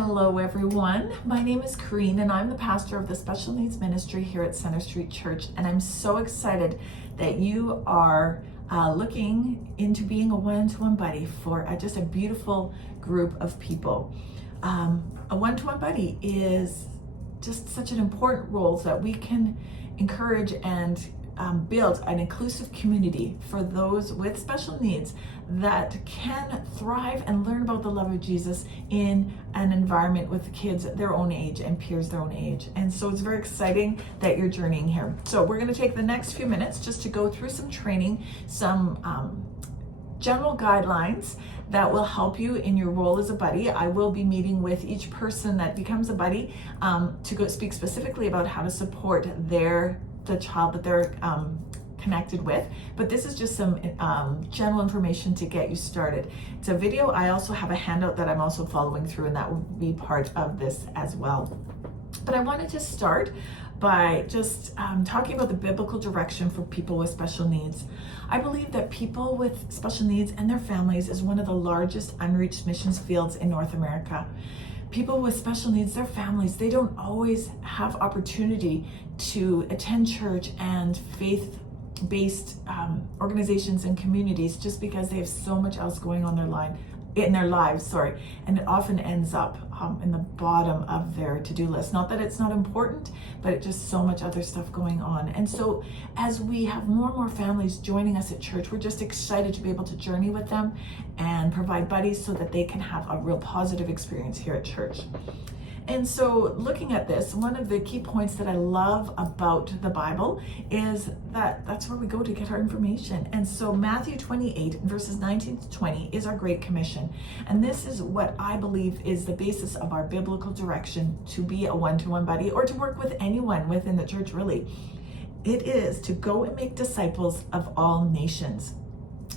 Hello everyone, my name is Kareen and I'm the pastor of the Special Needs Ministry here at Center Street Church, and I'm so excited that you are looking into being a one-to-one buddy for just a beautiful group of people. A one-to-one buddy is just such an important role so that we can encourage and build an inclusive community for those with special needs that can thrive and learn about the love of Jesus in an environment with kids their own age and peers their own age. And so it's very exciting that you're journeying here. So we're going to take the next few minutes just to go through some training, some general guidelines that will help you in your role as a buddy. I will be meeting with each person that becomes a buddy to go speak specifically about how to support the child that they're connected with, but this is just some general information to get you started. It's a video. I also have a handout that I'm also following through, and that will be part of this as well. But I wanted to start by just talking about the biblical direction for people with special needs. I believe that people with special needs and their families is one of the largest unreached missions fields in North America. People with special needs, their families, they don't always have opportunity to attend church and faith-based organizations and communities just because they have so much else going on in their lives, and it often ends up in the bottom of their to-do list. Not that it's not important, but it's just so much other stuff going on. And so as we have more and more families joining us at church, we're just excited to be able to journey with them and provide buddies so that they can have a real positive experience here at church. And so looking at this, one of the key points that I love about the Bible is that that's where we go to get our information. And so Matthew 28 verses 19 to 20 is our Great Commission. And this is what I believe is the basis of our biblical direction to be a one-to-one buddy or to work with anyone within the church, really. It is to go and make disciples of all nations.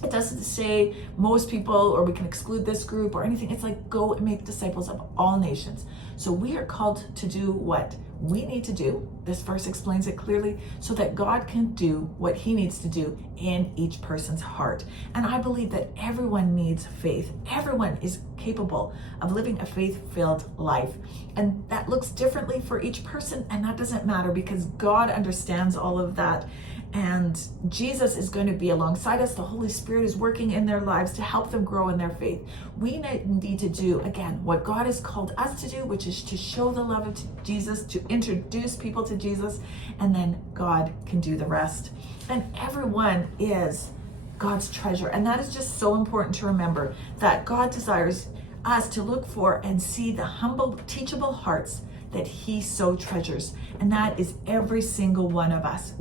It doesn't say most people, or we can exclude this group or anything. It's like, go and make disciples of all nations. So we are called to do what we need to do. This verse explains it clearly so that God can do what he needs to do in each person's heart. And I believe that everyone needs faith. Everyone is capable of living a faith-filled life. And that looks differently for each person, and that doesn't matter because God understands all of that. And Jesus is going to be alongside us. The Holy Spirit is working in their lives to help them grow in their faith. We need to do, again, what God has called us to do, which is to show the love of Jesus, to introduce people to Jesus, and then God can do the rest. And everyone is God's treasure. And that is just so important to remember, that God desires us to look for and see the humble, teachable hearts that he so treasures. And that is every single one of us.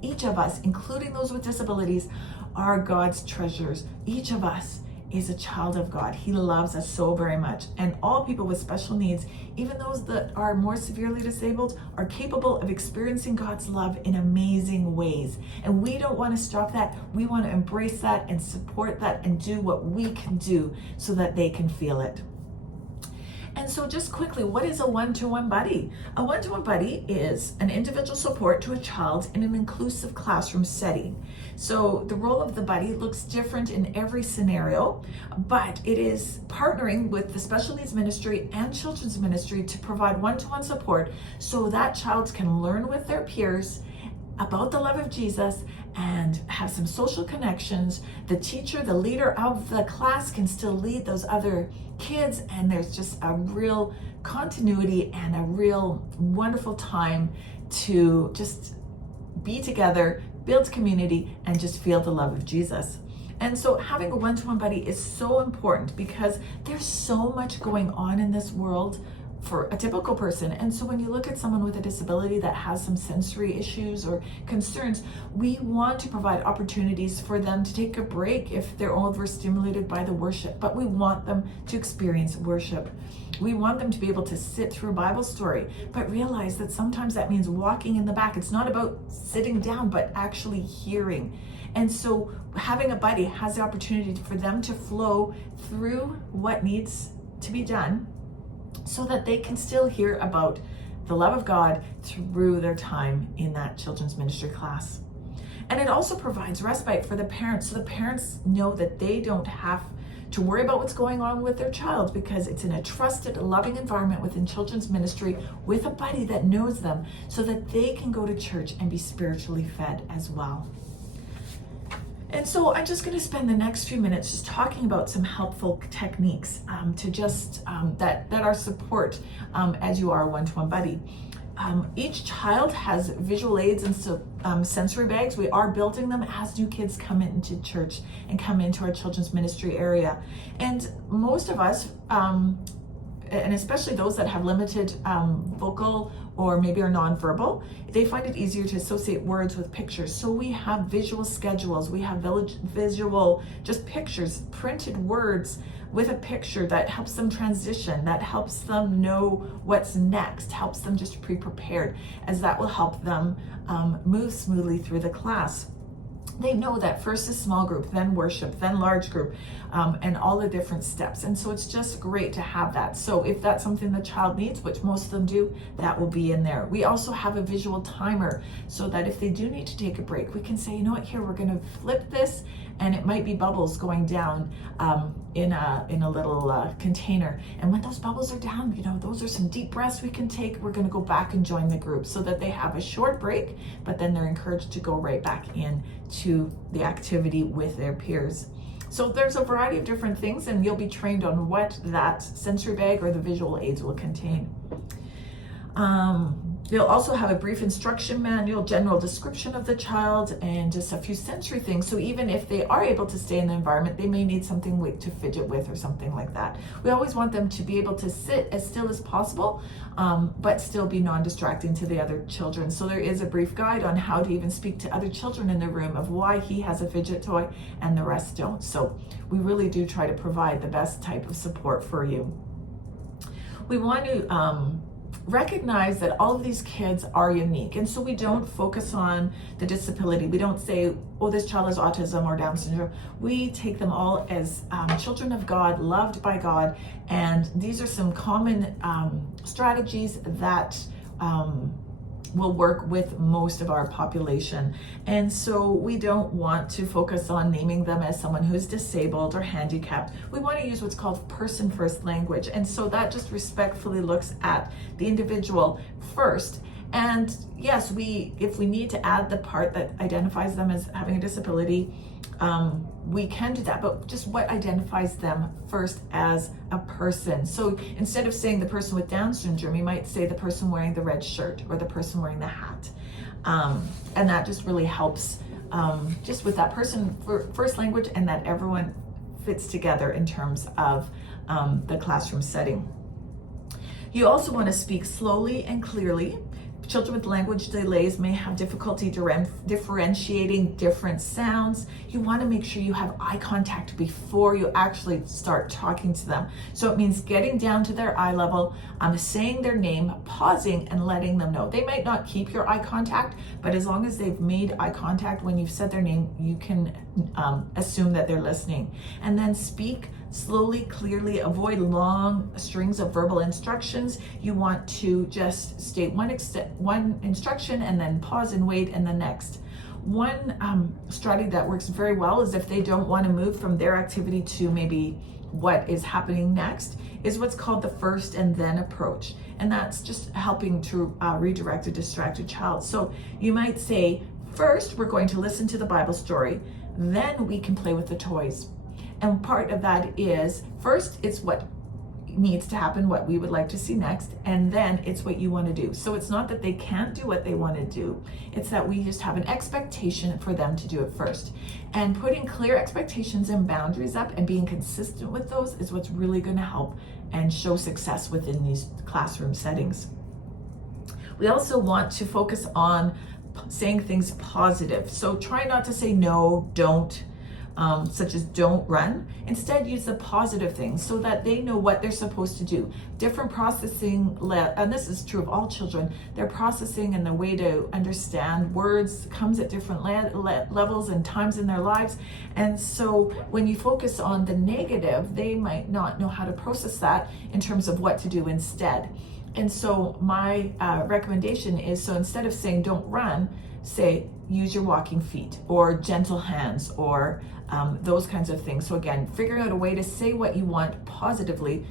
Each of us, including those with disabilities, are God's treasures. Each of us is a child of God. He loves us so very much. And all people with special needs, even those that are more severely disabled, are capable of experiencing God's love in amazing ways. And we don't want to stop that. We want to embrace that and support that and do what we can do so that they can feel it. And so just quickly, what is a one-to-one buddy? A one-to-one buddy is an individual support to a child in an inclusive classroom setting. So the role of the buddy looks different in every scenario, but it is partnering with the special needs ministry and children's ministry to provide one-to-one support so that child can learn with their peers about the love of Jesus and have some social connections. The teacher, the leader of the class, can still lead those other kids, and there's just a real continuity and a real wonderful time to just be together, build community, and just feel the love of Jesus. And so having a one-to-one buddy is so important because there's so much going on in this world for a typical person. And so when you look at someone with a disability that has some sensory issues or concerns, we want to provide opportunities for them to take a break if they're overstimulated by the worship, but we want them to experience worship. We want them to be able to sit through a Bible story, but realize that sometimes that means walking in the back. It's not about sitting down, but actually hearing. And so having a buddy has the opportunity for them to flow through what needs to be done so that they can still hear about the love of God through their time in that children's ministry class. And it also provides respite for the parents, so the parents know that they don't have to worry about what's going on with their child, because it's in a trusted, loving environment within children's ministry with a buddy that knows them, so that they can go to church and be spiritually fed as well. And so I'm just going to spend the next few minutes just talking about some helpful techniques to just that are support as you are a one-to-one buddy. Each child has visual aids and sensory bags. We are building them as new kids come into church and come into our children's ministry area. And most of us, and especially those that have limited vocal or maybe are nonverbal, they find it easier to associate words with pictures. So we have visual schedules, we have visual, just pictures, printed words with a picture that helps them transition, that helps them know what's next, helps them just be prepared, as that will help them move smoothly through the class. They know that first is small group, then worship, then large group, and all the different steps. And so it's just great to have that. So if that's something the child needs, which most of them do, that will be in there. We also have a visual timer, so that if they do need to take a break, we can say, you know what, here, we're going to flip this, and it might be bubbles going down in a little container. And when those bubbles are down, you know, those are some deep breaths we can take. We're going to go back and join the group, so that they have a short break, but then they're encouraged to go right back in to the activity with their peers. So there's a variety of different things, and you'll be trained on what that sensory bag or the visual aids will contain. They'll also have a brief instruction manual, general description of the child, and just a few sensory things. So even if they are able to stay in the environment, they may need something to fidget with or something like that. We always want them to be able to sit as still as possible, but still be non-distracting to the other children. So there is a brief guide on how to even speak to other children in the room of why he has a fidget toy and the rest don't. So we really do try to provide the best type of support for you. We want to recognize that all of these kids are unique, and so we don't focus on the disability. We don't say, oh, this child has autism or Down syndrome. We take them all as children of God, loved by God, and these are some common strategies that will work with most of our population. And so we don't want to focus on naming them as someone who's disabled or handicapped. We want to use what's called person first language. And so that just respectfully looks at the individual first. And yes, if we need to add the part that identifies them as having a disability, we can do that, but just what identifies them first as a person. So instead of saying the person with Down syndrome, you might say the person wearing the red shirt or the person wearing the hat. And that just really helps just with that person first language, and that everyone fits together in terms of the classroom setting. You also want to speak slowly and clearly. Children with language delays may have difficulty differentiating different sounds. You want to make sure you have eye contact before you actually start talking to them. So it means getting down to their eye level, saying their name, pausing, and letting them know. They might not keep your eye contact, but as long as they've made eye contact when you've said their name, you can assume that they're listening. And then speak slowly, clearly. Avoid long strings of verbal instructions. You want to just state one instruction and then pause and wait, and the next. One strategy that works very well is if they don't want to move from their activity to maybe what is happening next, is what's called the first and then approach. And that's just helping to redirect a distracted child. So you might say, first, we're going to listen to the Bible story, then we can play with the toys. And part of that is, first, it's what needs to happen, what we would like to see next, and then it's what you want to do. So it's not that they can't do what they want to do, it's that we just have an expectation for them to do it first. And putting clear expectations and boundaries up and being consistent with those is what's really going to help and show success within these classroom settings. We also want to focus on saying things positive. So try not to say no, don't, such as don't run. Instead, use the positive things so that they know what they're supposed to do. Different processing, and this is true of all children, their processing and the way to understand words comes at different levels and times in their lives. And so when you focus on the negative, they might not know how to process that in terms of what to do instead. And so my recommendation is, so instead of saying don't run, say use your walking feet or gentle hands or those kinds of things. So again, figuring out a way to say what you want positively,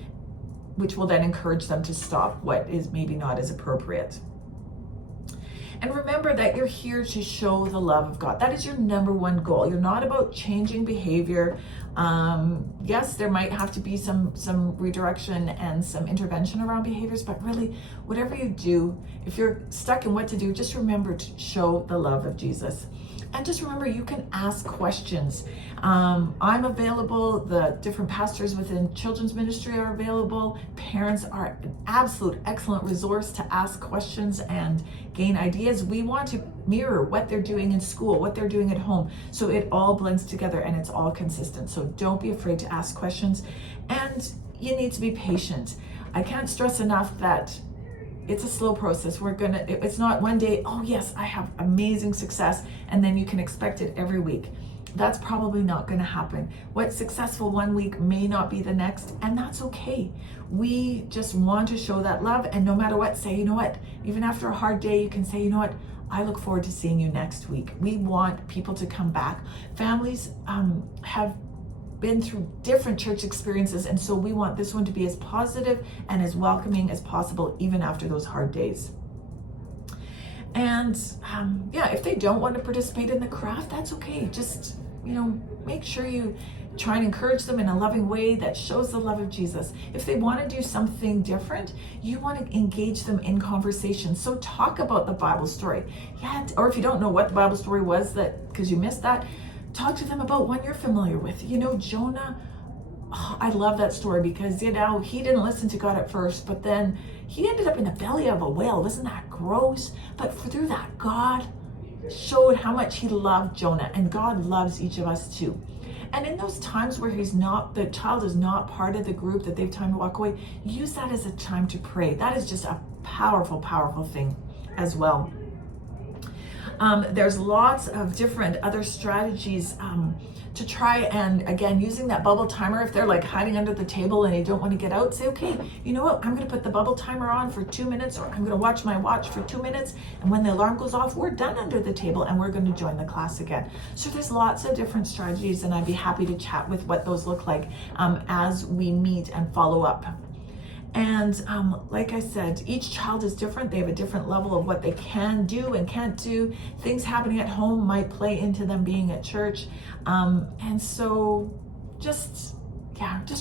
which will then encourage them to stop what is maybe not as appropriate. And remember that you're here to show the love of God. That is your number one goal. You're not about changing behavior. Yes, there might have to be some redirection and some intervention around behaviors, but really, whatever you do, if you're stuck in what to do, just remember to show the love of Jesus. And just remember, you can ask questions. I'm available. The different pastors within children's ministry are available. Parents are an absolute excellent resource to ask questions and gain ideas. We want to mirror what they're doing in school, what they're doing at home, so it all blends together and it's all consistent. So don't be afraid to ask questions, and you need to be patient. I can't stress enough that it's a slow process. It's not one day, oh yes, I have amazing success, and then you can expect it every week. That's probably not going to happen. What's successful one week may not be the next, and that's okay. We just want to show that love, and no matter what, say, you know what, even after a hard day, you can say, you know what, I look forward to seeing you next week. We want people to come back. Families have been through different church experiences, and so we want this one to be as positive and as welcoming as possible, even after those hard days. And if they don't want to participate in the craft, that's okay. Just, make sure you try and encourage them in a loving way that shows the love of Jesus. If they want to do something different, you want to engage them in conversation. So talk about the Bible story. Yeah, or if you don't know what the Bible story was, that because you missed that, talk to them about one you're familiar with. Jonah, I love that story because, he didn't listen to God at first, but then he ended up in the belly of a whale. Isn't that gross? But through that, God showed how much he loved Jonah, and God loves each of us too. And in those times where the child is not part of the group, that they have time to walk away, use that as a time to pray. That is just a powerful, powerful thing as well. There's lots of different other strategies to try, and again, using that bubble timer. If they're like hiding under the table and they don't want to get out, say, okay, you know what, I'm going to put the bubble timer on for 2 minutes, or I'm going to watch my watch for 2 minutes, and when the alarm goes off, we're done under the table and we're going to join the class again. So there's lots of different strategies, and I'd be happy to chat with what those look like as we meet and follow up. And like I said, each child is different. They have a different level of what they can do and can't do. Things happening at home might play into them being at church. And so just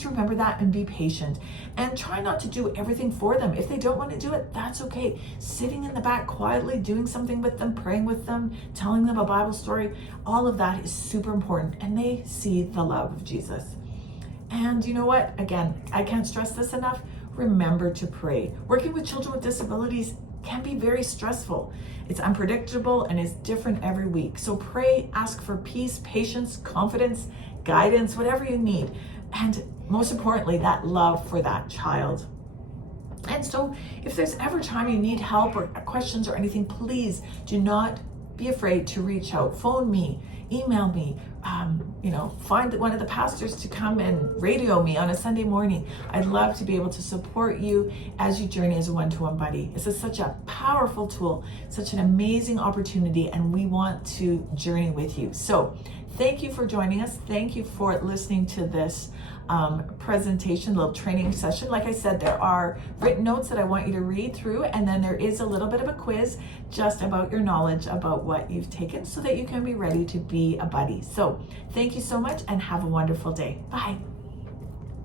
remember that and be patient. And try not to do everything for them. If they don't want to do it, that's okay. Sitting in the back quietly, doing something with them, praying with them, telling them a Bible story, all of that is super important. And they see the love of Jesus. And you know what? Again, I can't stress this enough. Remember to pray. Working with children with disabilities can be very stressful. It's unpredictable and is different every week. So pray, ask for peace, patience, confidence, guidance, whatever you need. And most importantly, that love for that child. And so if there's ever time you need help or questions or anything, please do not be afraid to reach out. Phone me, email me, find one of the pastors to come and radio me on a Sunday morning. I'd love to be able to support you as you journey as a one-to-one buddy. This is such a powerful tool, such an amazing opportunity, and we want to journey with you. So thank you for joining us. Thank you for listening to this presentation, little training session. Like I said, there are written notes that I want you to read through, and then there is a little bit of a quiz just about your knowledge about what you've taken so that you can be ready to be a buddy. So thank you so much and have a wonderful day. Bye.